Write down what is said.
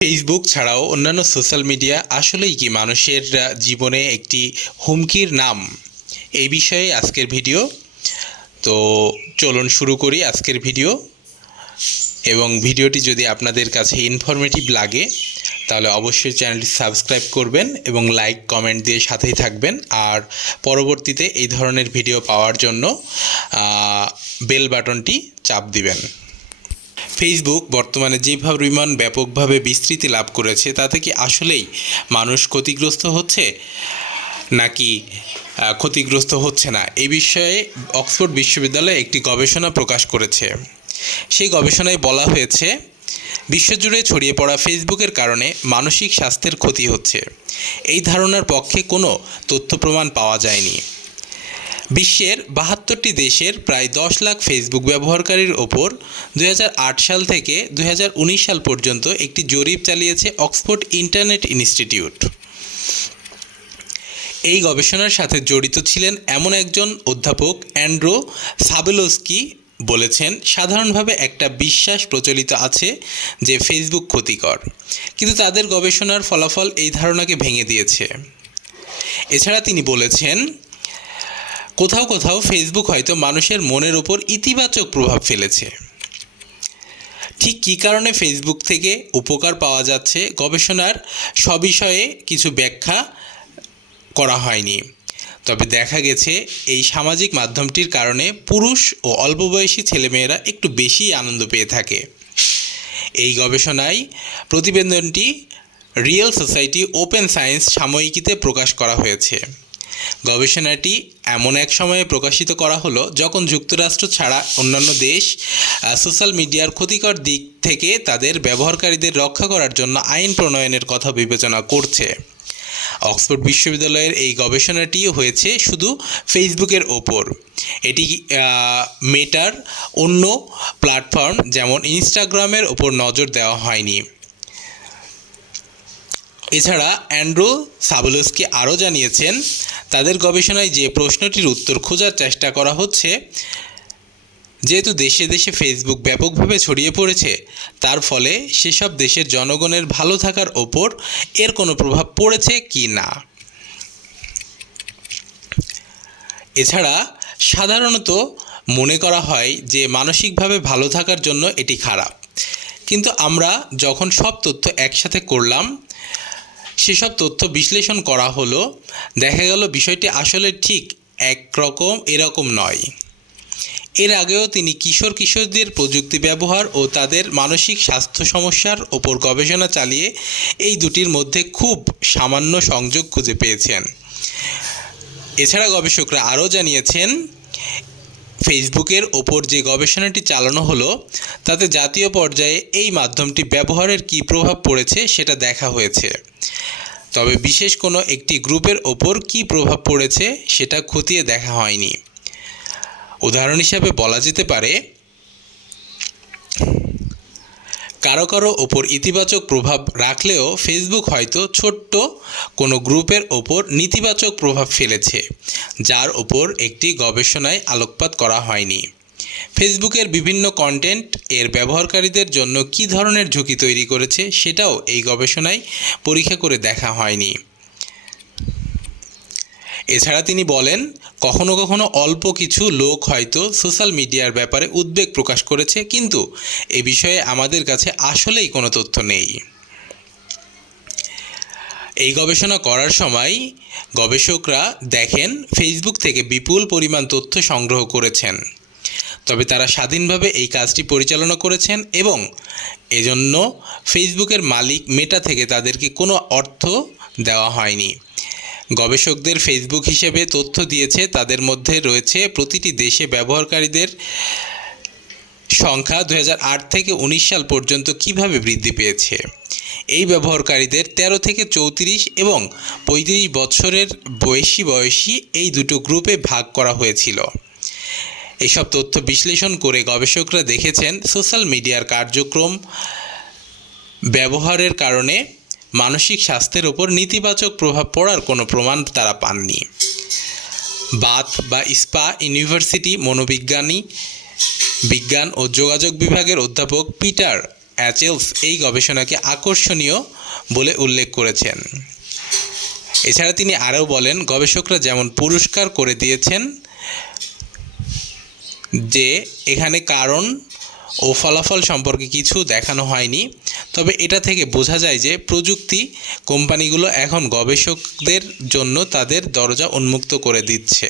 Facebook ছাড়াও অন্যান্য social media আসলেই কি মানুষের জীবনে একটি হুমকির নাম? এই বিষয়ে আজকের ভিডিও। তো চলুন শুরু করি আজকের ভিডিও। এবং ভিডিওটি যদি আপনাদের কাছে ইনফরমেটিভ লাগে তাহলে অবশ্যই চ্যানেলটি সাবস্ক্রাইব করবেন এবং লাইক কমেন্ট দিয়ে সাথেই থাকবেন। আর পরবর্তীতে এই ধরনের ভিডিও পাওয়ার জন্য বেল বাটনটি চাপ দিবেন। ফেসবুক বর্তমানে যে পরিমাণ ব্যাপকভাবে বিস্তৃতি লাভ করেছে তাতে কি আসলেই মানুষ ক্ষতিগ্রস্ত হচ্ছে নাকি ক্ষতিগ্রস্ত হচ্ছে না, এই বিষয়ে অক্সফোর্ড বিশ্ববিদ্যালয় একটি গবেষণা প্রকাশ করেছে। সেই গবেষণায় বলা হয়েছে, বিশ্বজুড়ে ছড়িয়ে পড়া ফেসবুকের কারণে মানসিক স্বাস্থ্যের ক্ষতি হচ্ছে। এই ধারণার পক্ষে কোনো তথ্য প্রমাণ পাওয়া যায়নি। বিশ্বের ৭২টি দেশের প্রায় ১০ লাখ ফেসবুক ব্যবহারকারীর ওপর ২০০৮ সাল থেকে ২০১৯ সাল পর্যন্ত একটি জরিপ চালিয়েছে অক্সফোর্ড ইন্টারনেট ইনস্টিটিউট। এই গবেষণার সাথে জড়িত ছিলেন এমন একজন অধ্যাপক অ্যান্ড্রো সাবেলস্কি বলেছেন, সাধারণভাবে একটা বিশ্বাস প্রচলিত আছে যে ফেসবুক ক্ষতিকর, কিন্তু তাদের গবেষণার ফলাফল এই ধারণাকে ভেঙে দিয়েছে। এছাড়া তিনি বলেছেন, কোথাও কোথাও ফেসবুক হয়তো মানুষের মনের ওপর ইতিবাচক প্রভাব ফেলেছে। ঠিক কী কারণে ফেসবুক থেকে উপকার পাওয়া যাচ্ছে, গবেষণার সবিষয়ে কিছু ব্যাখ্যা করা হয়নি। তবে দেখা গেছে এই সামাজিক মাধ্যমটির কারণে পুরুষ ও অল্পবয়সী ছেলেমেয়েরা একটু বেশি আনন্দ পেয়ে থাকে। এই গবেষণায় প্রতিবেদনটি রিয়েল সোসাইটি ওপেন সায়েন্স সাময়িকীতে প্রকাশ করা হয়েছে। গবেষণাটি এমন এক সময়ে প্রকাশিত করা হলো যখন যুক্তরাষ্ট্র ছাড়া অন্যান্য দেশ সোশ্যাল মিডিয়ার ক্ষতিকর দিক থেকে তাদের ব্যবহারকারীদের রক্ষা করার জন্য আইন প্রণয়নের কথা বিবেচনা করছে। অক্সফোর্ড বিশ্ববিদ্যালয়ের এই গবেষণাটি হয়েছে শুধু ফেসবুকের ওপর। এটি মেটার অন্য প্ল্যাটফর্ম যেমন ইনস্টাগ্রামের ওপর নজর দেওয়া হয়নি। এছাড়া অ্যান্ড্রো সাবেলস্কি আরও জানিয়েছেন, তাদের গবেষণায় যে প্রশ্নটির উত্তর খোঁজার চেষ্টা করা হচ্ছে, যেহেতু দেশে দেশে ফেসবুক ব্যাপকভাবে ছড়িয়ে পড়েছে, তার ফলে সেসব দেশের জনগণের ভালো থাকার ওপর এর কোনো প্রভাব পড়েছে কি না। এছাড়া সাধারণত মনে করা হয় যে মানসিকভাবে ভালো থাকার জন্য এটি খারাপ, কিন্তু আমরা যখন সব তথ্য একসাথে করলাম, সেসব তথ্য বিশ্লেষণ করা হলো, দেখা গেল বিষয়টি আসলে ঠিক এরকম নয়। এর আগেও তিনি কিশোরদের প্রযুক্তি ব্যবহার ও তাদের মানসিক স্বাস্থ্য সমস্যার ওপর গবেষণা চালিয়ে এই দুটির মধ্যে খুব সামান্য সংযোগ খুঁজে পেয়েছেন। এছাড়া গবেষকরা আরও জানিয়েছেন, ফেসবুকের ওপর যে গবেষণাটি চালানো হলো তাতে জাতীয় পর্যায়ে এই মাধ্যমটি ব্যবহারের কী প্রভাব পড়েছে সেটা দেখা হয়েছে, তবে বিশেষ কোনো একটি গ্রুপের ওপর কী প্রভাব পড়েছে সেটা খতিয়ে দেখা হয়নি। উদাহরণ হিসাবে বলা যেতে পারে, কারো কারো ওপর ইতিবাচক প্রভাব রাখলেও ফেসবুক হয়তো ছোট্ট কোনো গ্রুপের ওপর নেতিবাচক প্রভাব ফেলেছে, যার ওপর একটি গবেষণায় আলোকপাত করা হয়নি। ফেসবুকের বিভিন্ন কন্টেন্ট এর ব্যবহারকারীদের জন্য কী ধরনের ঝুঁকি তৈরি করেছে সেটাও এই গবেষণায় পরীক্ষা করে দেখা হয়নি। এছাড়া তিনি বলেন, কখনো কখনো অল্প কিছু লোক হয়তো সোশ্যাল মিডিয়ার ব্যাপারে উদ্বেগ প্রকাশ করেছে, কিন্তু এ বিষয়ে আমাদের কাছে আসলেই কোনো তথ্য নেই। এই গবেষণা করার সময় গবেষকরা দেখেন ফেসবুক থেকে বিপুল পরিমাণ তথ্য সংগ্রহ করেছেন, তবে তারা স্বাধীনভাবে এই কাজটি পরিচালনা করেছেন এবং এজন্য ফেসবুকের মালিক মেটা থেকে তাদেরকে কোনো অর্থ দেওয়া হয়নি। গবেষকদের ফেসবুক হিসেবে তথ্য দিয়েছে, তাদের মধ্যে রয়েছে প্রতিটি দেশে ব্যবহারকারীদের সংখ্যা ২০০৮ থেকে ১৯ সাল পর্যন্ত কিভাবে বৃদ্ধি পেয়েছে। এই ব্যবহারকারীদের ১৩ থেকে ৩৪ এবং ৩৫ বছরের বয়সী এই দুটো গ্রুপে ভাগ করা হয়েছিল। এসব তথ্য বিশ্লেষণ করে গবেষকরা দেখেছেন সোশ্যাল মিডিয়ার কার্যক্রম ব্যবহারের কারণে মানসিক স্বাস্থ্যের ওপর নেতিবাচক প্রভাব পড়ার কোনো প্রমাণ তারা পাননি। বাথ বা স্পা ইউনিভার্সিটি বিজ্ঞান ও যোগাযোগ বিভাগের অধ্যাপক পিটার অ্যাচেলস এই গবেষণাকে আকর্ষণীয় বলে উল্লেখ করেছেন। এছাড়া তিনি আরও বলেন, গবেষকরা যেমন পরিষ্কার করে দিয়েছেন যে এখানে কারণ ও ফলাফল সম্পর্কে কিছু দেখানো হয়নি, তবে এটা থেকে বোঝা যায় যে প্রযুক্তি কোম্পানিগুলো এখন গবেষকদের জন্য তাদের দরজা উন্মুক্ত করে দিচ্ছে।